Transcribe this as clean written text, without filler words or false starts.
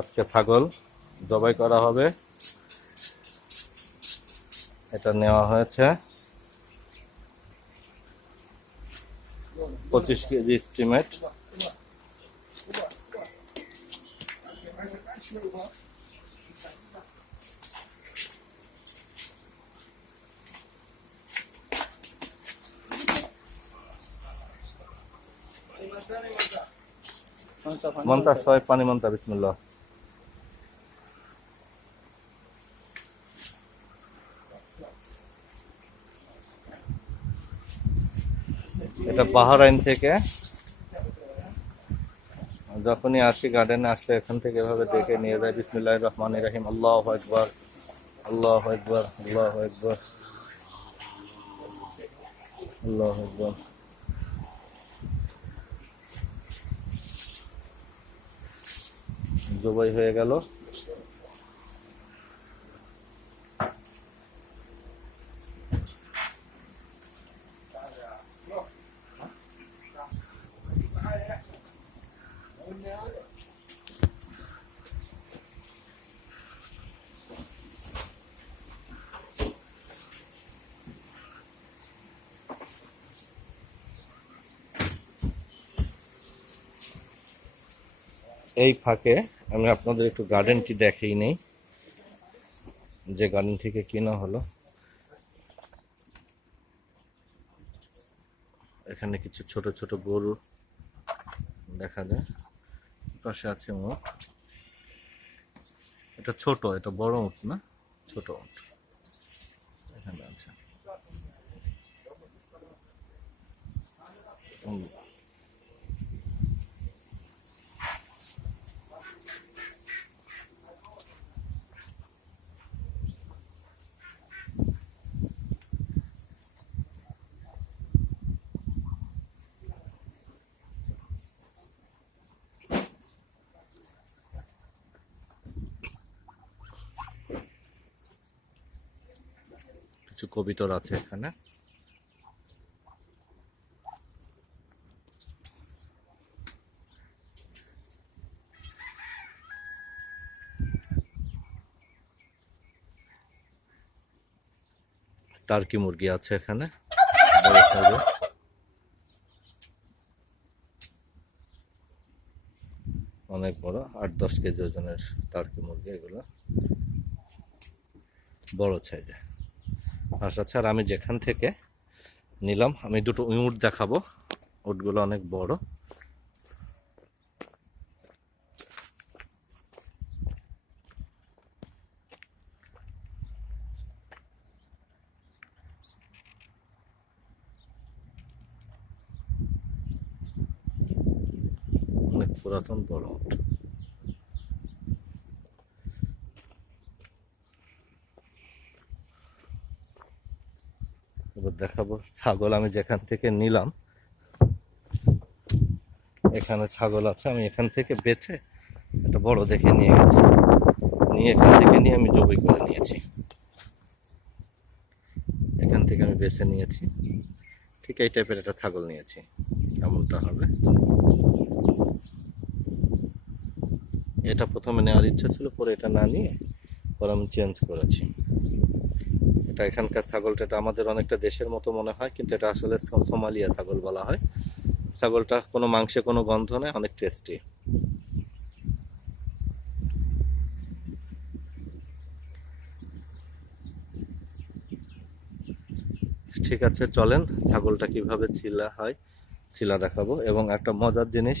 আজকে ছাগল জবাই করা হবে। এটা নেওয়া হয়েছে 25 কেজি এস্টিমেট। মন্তা ছয় পানি মন্তা বিসমিল্লাহ। এটা বাহরাইন থেকে। যখনই আসি গার্ডেনে আসলে এখান থেকে এভাবে দেখে নিয়ে যায়। বিসমিল্লাহির রহমানির রহিম। আল্লাহু আকবার, আল্লাহু আকবার, আল্লাহু আকবার, আল্লাহু আকবার। জবাই হয়ে গেল। এই ফাঁকে আমি আপনাদের একটু গার্ডেনটি দেখিয়ে নেই, যে গার্ডেন থেকে কেনা হলো। এখানে কিছু ছোট ছোট গরু দেখা যায়। পাশে আছে উট। এটা ছোট, এটা বড় উট না, ছোট উট এখানে আছে। কিছু কবিতর আছে এখানে। টার্কি মুরগি আছে এখানে বড় সাইজের। অনেক বড়, 8-10 কেজি ওজনের টার্কি মুরগি এগুলো, বড় সাইজের হাঁস আছে। আর আমি যেখান থেকে নিলাম, আমি দুটো উট দেখাবো। উটগুলো অনেক বড়। অনেক পুরাতন বড় উট। এবার দেখাবো ছাগল। আমি যেখান থেকে নিলাম, এখানে ছাগল আছে। আমি এখান থেকে বেছে একটা বড় দেখে নিয়ে গেছি, নিয়ে এখান থেকে নিয়ে আমি জবাই করে নিয়েছি। এখান থেকে আমি বেছে নিয়েছি, ঠিক এই টাইপের একটা ছাগল নিয়েছি। এমনটা হবে। এটা প্রথমে নেওয়ার ইচ্ছা ছিল, পরে এটা না নিয়ে পরে আমি চেঞ্জ করেছি। এটা এখানকার ছাগলটা, এটা আমাদের অনেকটা দেশের মতো মনে হয়, কিন্তু এটা আসলে সোমালিয়া ছাগল বলা হয়। ছাগলটা কোনো মাংসে কোনো গন্ধ নেই, অনেক টেস্টি। ঠিক আছে, চলেন ছাগলটা কিভাবে ছিলা হয় ছিলা দেখাবো। এবং একটা মজার জিনিস,